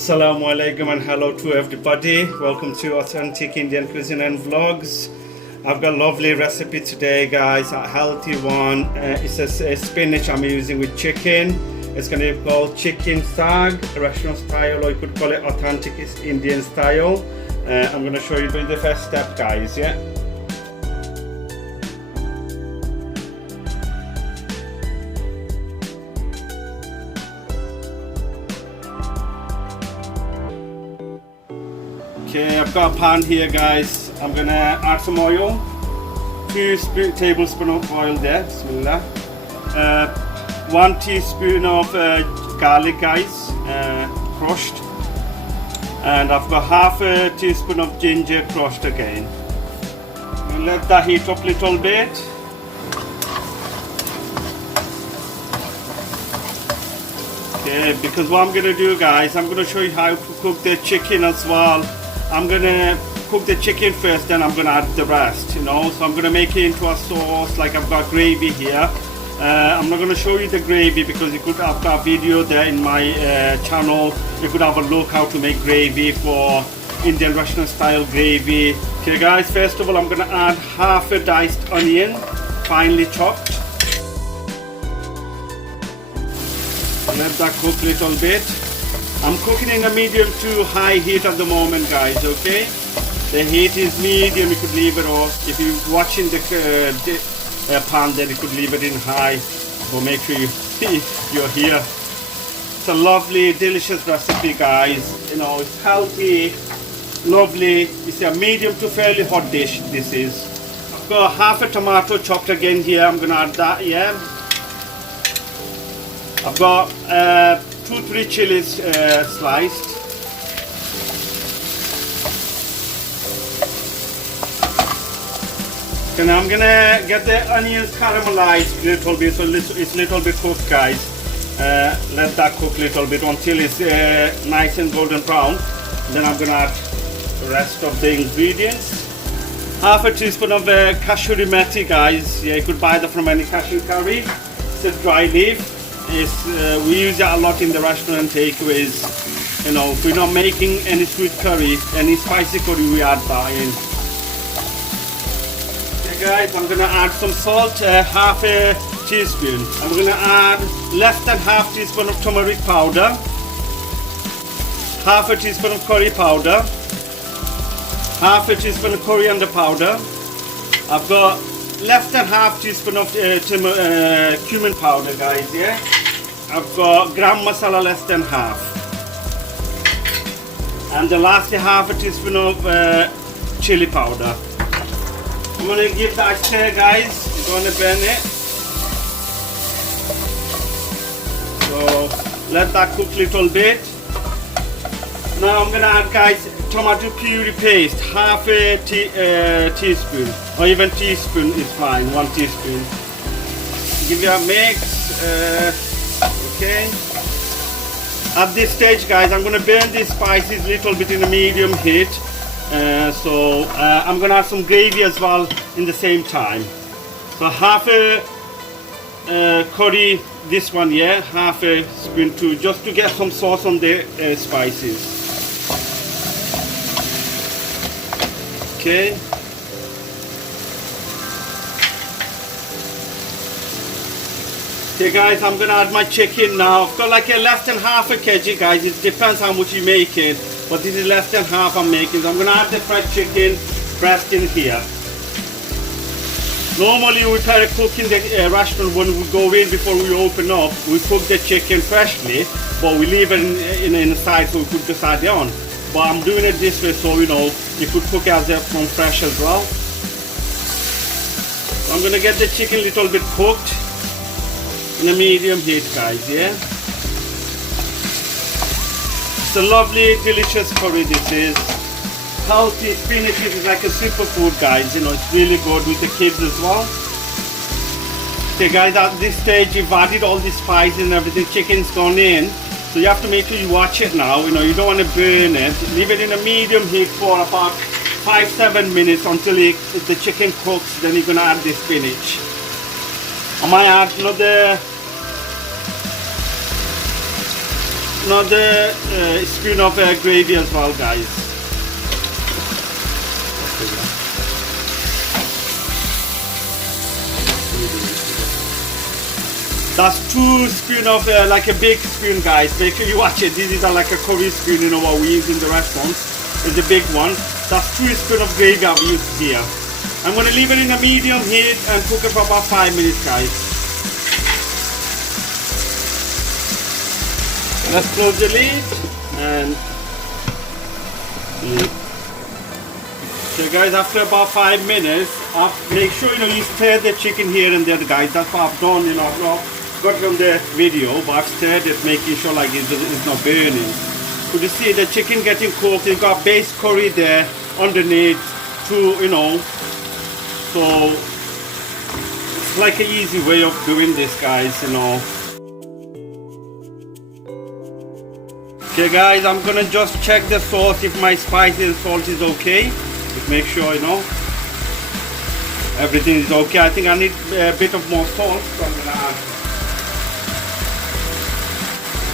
Assalamu alaikum and hello to everybody. Welcome to Authentic Indian Cuisine and Vlogs. I've got a lovely recipe today, guys, a healthy one. It's a spinach I'm using with chicken. It's going to be called Chicken Saag, restaurant style, or you could call it authentic Indian style. I'm going to show you the first step, guys, yeah? Okay, I've got a pan here, guys. I'm gonna add some oil. 2 tablespoons of oil there. Bismillah. 1 teaspoon of garlic, guys, crushed. And I've got half a teaspoon of ginger crushed again. We'll let that heat up a little bit. Okay, because what I'm gonna do, guys, I'm gonna show you how to cook the chicken as well. I'm gonna cook the chicken first, then I'm gonna add the rest, you know. So I'm gonna make it into a sauce, like I've got gravy here. I'm not gonna show you the gravy because you could have got a video there in my channel. You could have a look how to make gravy for Indian restaurant style gravy. Okay, guys, first of all, I'm gonna add half a diced onion, finely chopped. Let that cook a little bit. I'm cooking in a medium to high heat at the moment, guys, okay? The heat is medium, you could leave it off. If you're watching the pan, then you could leave it in high. But make sure you're here. It's a lovely, delicious recipe, guys. You know, it's healthy, lovely. It's a medium to fairly hot dish, this is. I've got half a tomato chopped again here. I'm gonna add that, yeah? I've got 2-3 chilies sliced. And I'm gonna get the onions caramelized a little bit, so it's a little bit cooked, guys. Let that cook a little bit until it's nice and golden brown. Then I'm gonna add the rest of the ingredients. Half a teaspoon of kasuri methi, guys. Yeah, you could buy that from any cashew curry. It's a dry leaf. We use it a lot in the restaurant takeaways. You know, if we're not making any sweet curry, any spicy curry, we add that in. Okay, guys, I'm gonna add some salt, half a teaspoon. I'm gonna add less than half teaspoon of turmeric powder, half a teaspoon of curry powder, half a teaspoon of coriander powder. I've got less than half teaspoon of cumin powder, guys, yeah? I've got Garam masala less than half. And the last half a teaspoon of chili powder. I'm gonna give that a stir, guys. You're gonna burn it. So let that cook a little bit. Now I'm gonna add, guys, tomato puree paste, half a teaspoon, or even teaspoon is fine, 1 teaspoon. Give it a mix. Okay. At this stage, guys, I'm gonna burn these spices a little bit in a medium heat. I'm gonna add some gravy as well in the same time. So half a curry, this one, yeah, half a spoon too, just to get some sauce on the spices. Okay. Okay, guys, I'm gonna add my chicken now. I've got like less than half a kg, guys. It depends how much you make it, but this is less than half I'm making. So I'm gonna add the fresh chicken breast in here. Normally we try to cook in the restaurant when we go in before we open up. We cook the chicken freshly, but we leave it in the side so we could just add it on. But I'm doing it this way so, you know, you could cook as from fresh as well. So I'm gonna get the chicken a little bit cooked in a medium heat, guys, yeah? It's a lovely, delicious curry, this is. Healthy, spinach is like a superfood, guys, you know, it's really good with the kids as well. Okay, guys, at this stage, you've added all the spices and everything, chicken's gone in. So you have to make sure you watch it now, you know, you don't want to burn it. Leave it in a medium heat for about 5-7 minutes until the chicken cooks, then you're gonna add the spinach. I might add another another spoon of gravy as well, guys. That's 2 spoons of like a big spoon, guys. Make sure you watch it. This is like a curry spoon, you know what we use in the restaurants. It's a big one. That's 2 spoons of gravy I've used here. I'm going to leave it in a medium heat and cook it for about 5 minutes, guys. Let's close the lid and so guys, after about 5 minutes, make sure you stir the chicken here and there, guys. That's what I've done, I've not got it on the video, but I've stirred it, making sure like it's not burning. Could you see the chicken getting cooked? You've got base curry there underneath too, so it's like an easy way of doing this, guys, Okay guys, I'm gonna just check the sauce if my spices and salt is okay. Just make sure everything is okay. I think I need a bit of more salt, so I'm gonna add.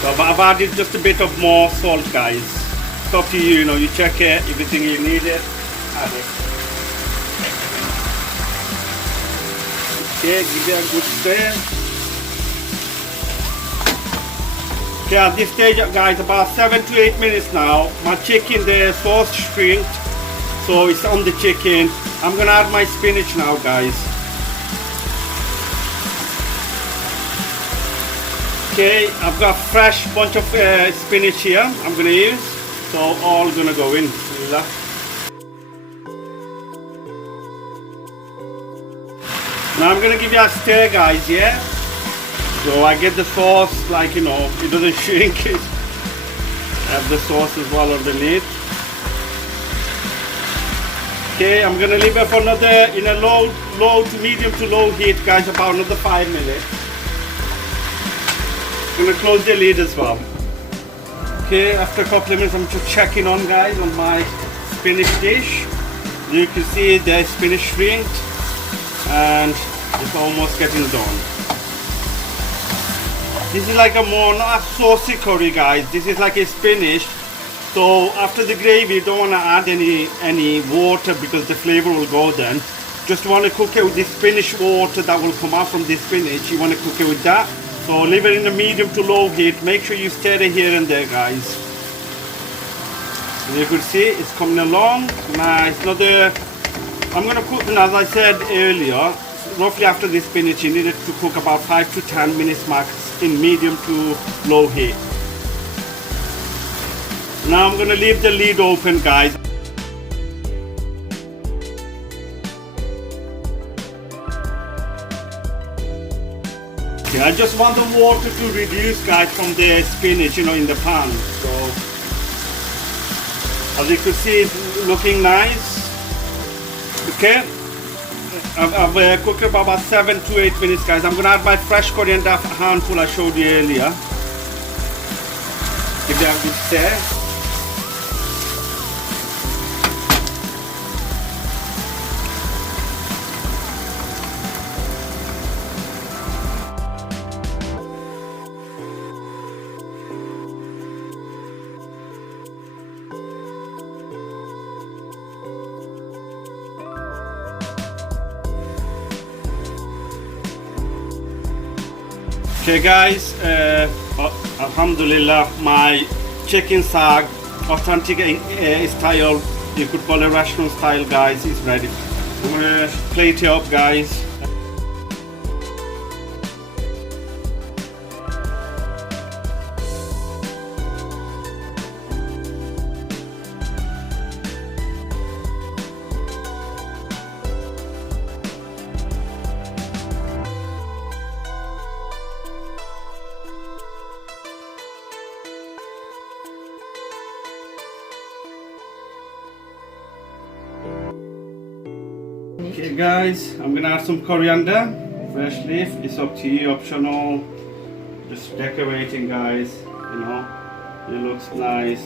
So I've added just a bit of more salt, guys. It's up to you, you check it, everything you need it, add it. Okay, give it a good stir. Okay, at this stage, guys, about 7 to 8 minutes now. My chicken, the sauce shrinked, so it's on the chicken. I'm gonna add my spinach now, guys. Okay, I've got fresh bunch of spinach here. I'm gonna use, so all gonna go in. Now I'm gonna give you a stir, guys. Yeah. So I get the sauce, like it doesn't shrink it. Have the sauce as well underneath. Okay, I'm gonna leave it for another in a low to medium to low heat, guys, about another 5 minutes. I'm gonna close the lid as well. Okay, after a couple of minutes, I'm just checking on, guys, on my spinach dish. You can see the spinach shrinked and it's almost getting done. This is like a more not a saucy curry, guys. This is like a spinach. So after the gravy, you don't want to add any water because the flavor will go then. Just want to cook it with the spinach water that will come out from the spinach. You want to cook it with that. So leave it in a medium to low heat. Make sure you stir it here and there, guys. As you can see, it's coming along. Nice. I'm going to cook, as I said earlier, roughly after the spinach, you need it to cook about 5 to 10 minutes max in medium to low heat. Now I'm going to leave the lid open, guys. Okay, I just want the water to reduce, guys, from the spinach, in the pan. So as you can see, it's looking nice. Okay. I've cooked it for about 7 to 8 minutes, guys. I'm going to add my fresh coriander handful I showed you earlier. Give that a good stir. Okay guys, alhamdulillah, my chicken saag, authentic style, you could call it restaurant style, guys, is ready. I'm gonna plate it up, guys. Okay guys, I'm gonna add some coriander, fresh leaf. It's up to you, optional. Just decorating, guys. It looks nice.